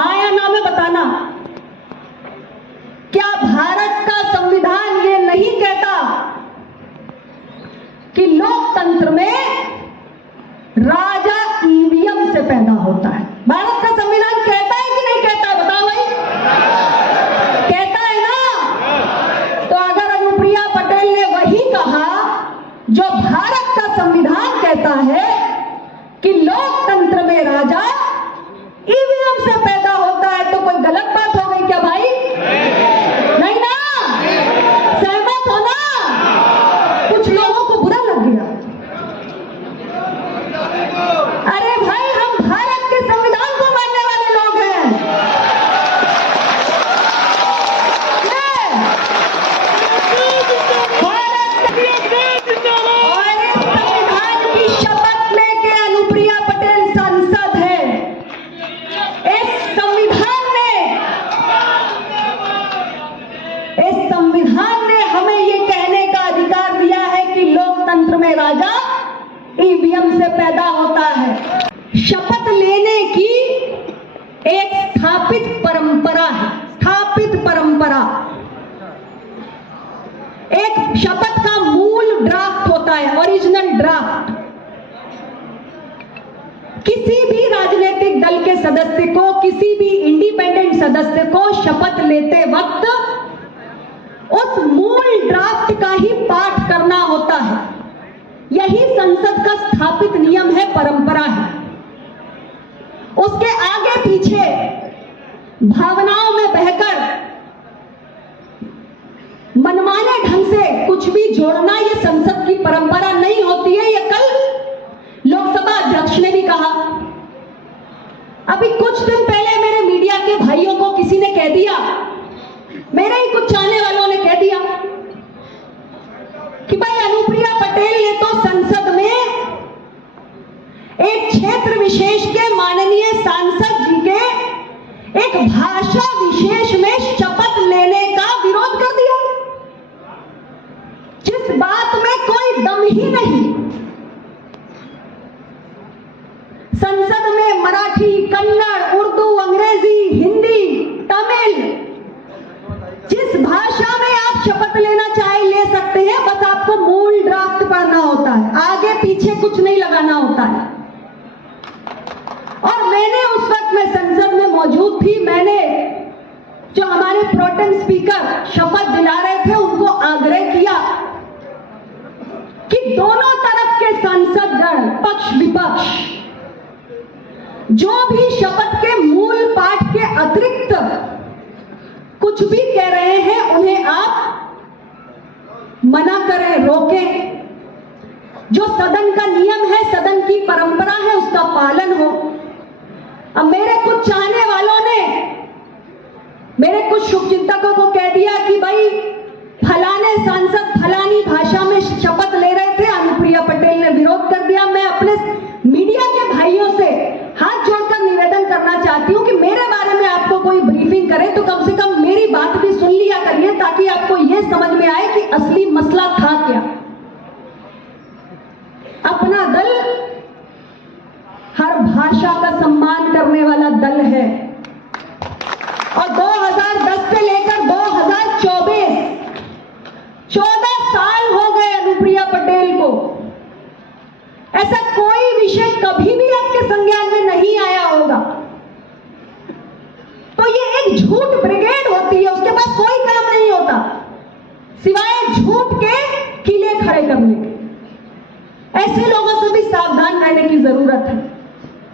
हाँ या ना में बताना। क्या भारत का संविधान ये नहीं कहता कि लोकतंत्र में राजा ईवीएम से पैदा होता है? भारत का संविधान कहता है कि नहीं कहता? बताओ भाई, कहता है ना? तो अगर अनुप्रिया पटेल ने वही कहा जो भारत का संविधान कहता है कि लोकतंत्र में राजा ईवीएम से पैदा होता है, तो कोई गलत बात हो गई क्या भाई? नहीं ना? सहमत हो ना? कुछ लोगों को बुरा लग गया। अरे भाई, हम भारत के संविधान को मानने वाले लोग हैं। और इस संविधान की शपथ लेके अनुप्रिया पटेल सांसद है। इस संविधान ने हमें ये कहने का अधिकार दिया है कि लोकतंत्र में राजा ईवीएम से पैदा होता है। शपथ लेने की एक स्थापित परंपरा है, स्थापित परंपरा। एक शपथ का मूल ड्राफ्ट होता है, ओरिजिनल ड्राफ्ट। किसी भी राजनीतिक दल के सदस्य को, किसी भी इंडिपेंडेंट सदस्य को शपथ लेते वक्त उस मूल ड्राफ्ट का ही पाठ करना होता है। यही संसद का स्थापित नियम है, परंपरा है। उसके आगे पीछे भावनाओं में बहकर मनमाने ढंग से कुछ भी जोड़ना ये संसद की परंपरा नहीं होती है। ये कल लोकसभा अध्यक्ष ने भी कहा। अभी कुछ दिन पहले मेरे मीडिया के भाइयों को किसी ने कह दिया, मेरे ही कुछ चाहने वालों ने कह दिया कि भाई अनुप्रिया पटेल ने तो संसद में एक क्षेत्र विशेष के माननीय सांसद जी के एक भाषा विशेष में शपथ लेने का विरोध कर दिया, जिस बात में कोई दम ही नहीं। संसद में मराठी, कन्नड़, उर्दू, अंग्रेजी, हिंदी, तमिल, जिस भाषा में आप शपथ लेना चाहे ले सकते हैं। बस आपको मूल ड्राफ्ट पढ़ना होता है, आगे पीछे कुछ नहीं लगाना होता है। और मैंने उस वक्त में संसद में मौजूद थी। मैंने जो हमारे प्रोटेम स्पीकर शपथ दिला रहे थे उनको आग्रह किया कि दोनों तरफ के सांसदगण, पक्ष विपक्ष, जो भी शपथ के मूल पाठ के अतिरिक्त कुछ भी कह रहे हैं उन्हें आप मना करें, रोकें। जो सदन का नियम है, सदन की परंपरा है, उसका पालन हो। अब मेरे कुछ चाहने वालों ने, मेरे कुछ शुभचिंतकों को कह दिया कि भाई फलाने सांसद फलानी भाषा में शपथ ले रहे थे, अनुप्रिया पटेल ने विरोध कर दिया। मैं अपने मीडिया के भाइयों से हाथ जोड़कर निवेदन करना चाहती हूं कि मेरे बारे में आपको कोई ब्रीफिंग करे तो कम से कम मेरी बात भी सुन लिया करिए, ताकि आपको यह समझ में आए कि असली मसला था क्या। अपना दल हर भाषा का सम्मान करने वाला दल है और 2010 से लेकर 2024 14 साल हो गए अनुप्रिया पटेल को। ऐसा कोई विषय कभी भी आपके संज्ञान में नहीं आया होगा। तो ये एक झूठ ब्रिगेड होती है, उसके पास कोई काम नहीं होता सिवाय झूठ के किले खड़े करने के। ऐसे लोगों से भी सावधान रहने की जरूरत है।